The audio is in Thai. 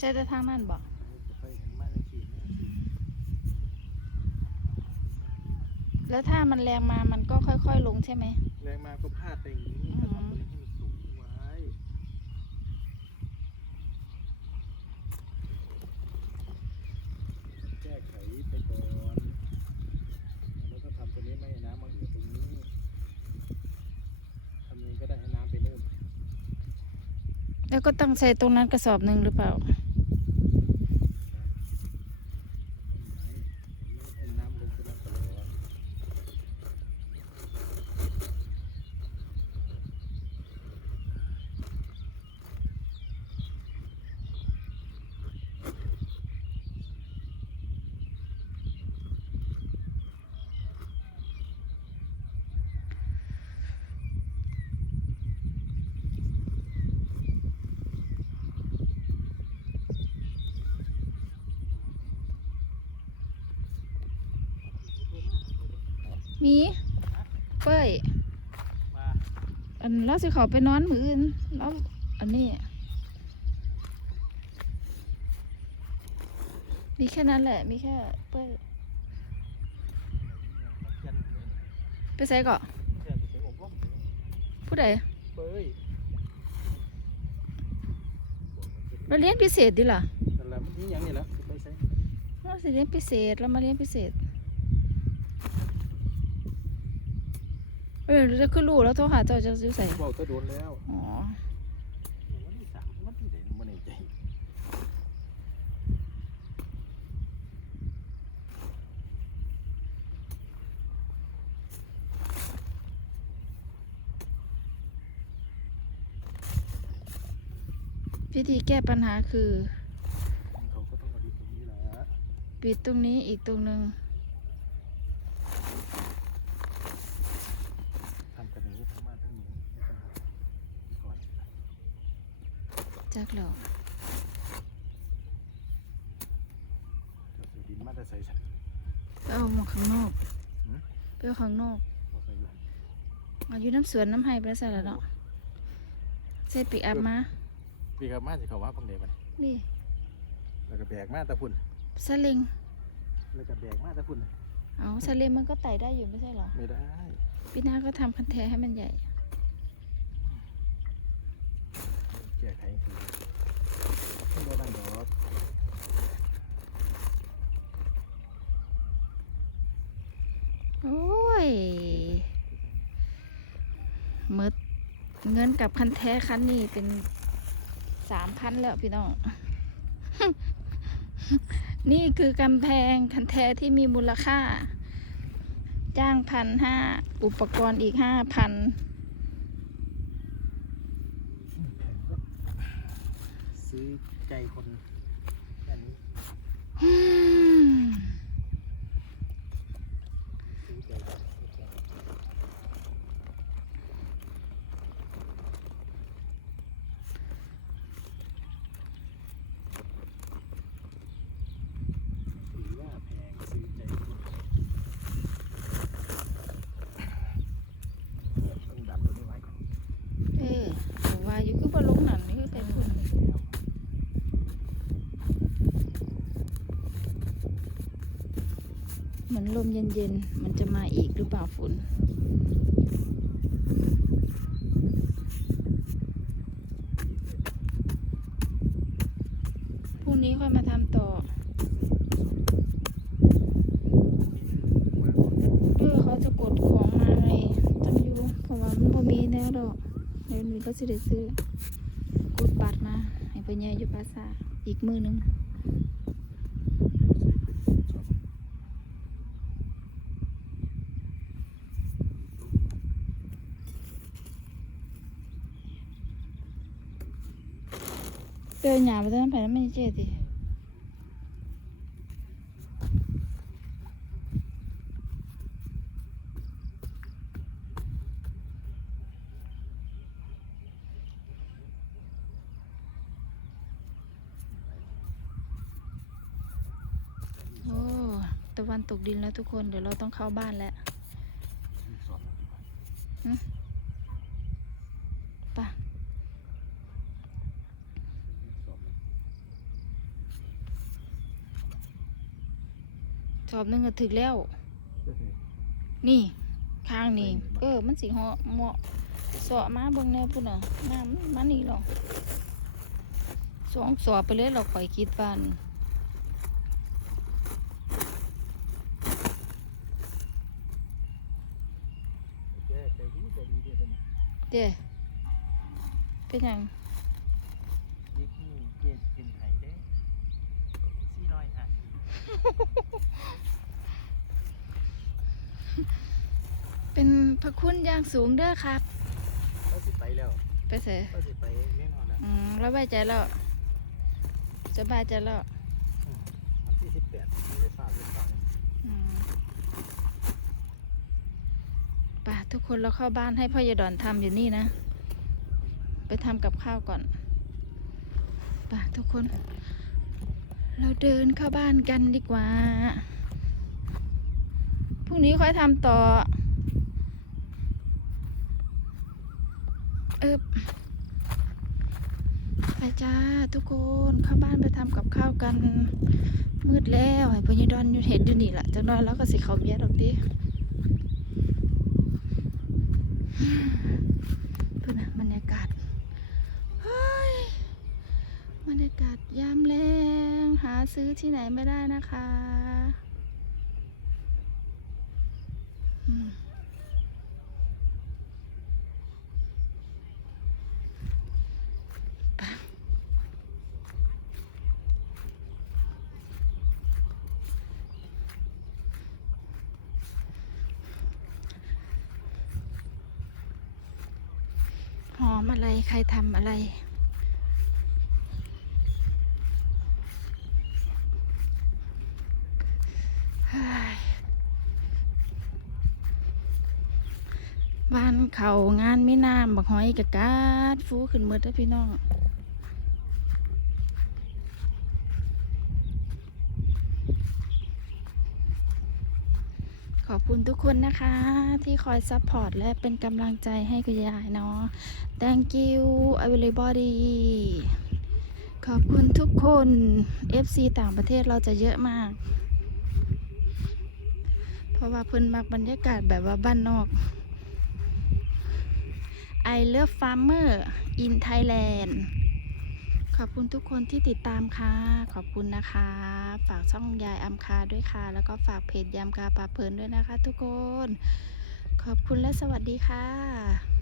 ใช่แต่ทางนั้นบอกจะไปเห็นมาในขีดแม่ขีดแล้วถ้ามันแรงมามันก็ค่อย ๆ ลงใช่ไหม แรงมาก็พลาดไปอย่างนี้อืมถ้าทำตัวนี้ให้มันสูงไว้ แก้ไขไปก่อน แล้วก็ทำตัวนี้ไม่ให้น้ำมาเอือตรงนี้ทำยังไงก็ได้ให้น้ำไปนู่นแล้วก็ต้องใส่ตรงนั้นกระสอบหนึ่งหรือเปล่า ต้นไม้ไม่ให้น้ำลงไปนั่นตลอด มีเป้ยมาอันเราสิเขาไปนอนมืออื่นแล้วอันนี้มีแค่นั้นแหละ มีแค่เป้ยเยันเลยไปใส่เกาะเยันเสียงอบรมผู้ใดเบ้ยเราเรียนพิเศษดิล่ะนั่นแหละมันนี่ยังนี่แหละไปใช้เราสิเรียนพิเศษเรามาเรียนพิเศษ เออเราจะขึ้นรู้แล้วโทรหาเจ้าจะซื้อใส่บอกก็โดนแล้วอ๋อมันที่สามมันที่ไหนมันในใจวิธีแก้ปัญหาคือเขาก็ต้องเอาดีตรงนี้แหละปิดตรงนี้อีกตรงหนึ่ง ทำกันอย่างนี้ทั้งบ้านทั้งเมืองไม่ต้องก่อน จากเราจะใส่ดินมาแต่ใส่สันไปเอามาข้างนอกหืมไปเอาข้างนอกเอาใส่อยู่เอาอยู่น้ำสวนน้ำไห้ไปใส่แล้วเนาะใส่ปีกอัพมาปีกับมาจะเขาว่าพังเดมันนี่แล้วก็แบกมาแตะพุ่นสลิงแล้วก็แบกมาแตะพุ่นเอาสลิงมันก็ไต่ได้อยู่ไม่ใช่เหรอไม่ได้ปีหน้าก็ทำคันแท้ให้มันใหญ่ แก้ไขคือไม่ได้ดังดอก โอ้ย หมดเงินกับคันแท้คันนี้เป็นสามพันแล้วพี่น้อง นี่คือกำแพงคันแท้ที่มีมูลค่า จ้างพันห้า อุปกรณ์อีกห้าพันซื้อใจคนแค่นี้ซื้อใจคนซื้อใจถือว่าแพงซื้อใจคนต้องดันตัวนี้ไว้ก่อน เออผมว่าอยู่คือบอลงนั่นนี่คือแต่ฝุ่น เหมือนลมเย็นๆ มันจะมาอีกหรือเปล่าฝนพรุ่งนี้ค่อยมาทำต่อเออเขาจะกดของมาไงจำอยู่เพราะว่ามันพอมีแน่ดอกเดี๋ยวนี้ก็สิได้ซื้อกดบัตรมา ให้ไปแย่อยู่ภาษาอีกมือหนึง เดินหยาไปเดินไปแล้วไม่เจ็ดดิโอ้ตะวันตกดินแล้วทุกคน เดี๋ยวเราต้องเข้าบ้านแล้วไป สอบหนึงก็ถึกแล้วก็คือนี่ข้างนี่ไปนี่บ่เออ มันสิเหาะเหมาะเสาะมาเบิ่งแน่พุ่นน่ะน้ำมันมานี่หรอกสองสอบไปเลยเราข่อยคิดว่านี่แก้ใจดีใจดีเด้อเด้อเด้เป็นหยัง นี่คือเกตเป็นไห้ได้สี่ร้อยอะ เป็นพระคุณอย่างสูงเด้อครับก็สิไปแล้วไปเสก็สิไปเล่นหอแล้วอืมแล้วไว้ใจแล้วสบายใจแล้ววันที่สิบแปดไม่ได้ฝากไม่ฝากอืมไป่ะทุกคนเราเข้าบ้านให้พ่อยายดอนทำอยู่นี่นะ ไปทำกับข้าวก่อนไป่ะทุกคน เราเดินเข้าบ้านกันดีกว่า พรุ่งนี้ค่อยทำต่อ เอบไปจ้าทุกคนเข้าบ้านไปทำกับข้าวกัน มืดแล้วให้พญดอนอยู่เห็ดอยู่นี่แหละจังน้อยแล้วก็สิเขาเมียดอกติเพื่อนนะบรรยากาศ บรรยากาศยามแรงหาซื้อที่ไหนไม่ได้นะคะหอมอะไรใครทำอะไร เฮ้ย บ้านเขางานไม่น้ำบักหอยกะกาดฟูขึ้นหมืดแล้วพี่น้องขอบคุณทุกคนนะคะ ที่คอยซัพพอร์ตและเป็นกำลังใจให้คุณยายเนาะ thank you everybody ขอบคุณทุกคน FC ต่างประเทศเราจะเยอะมาก เพราะว่าเพิ่นมักบรรยากาศแบบว่าบ้านนอก I love farmer in Thailand ขอบคุณทุกคนที่ติดตามค่ะ ขอบคุณนะคะ ฝากช่องยายอัมคาด้วยค่ะ แล้วก็ฝากเพจยามกาปลาเพลินด้วยนะคะทุกคน ขอบคุณและสวัสดีค่ะ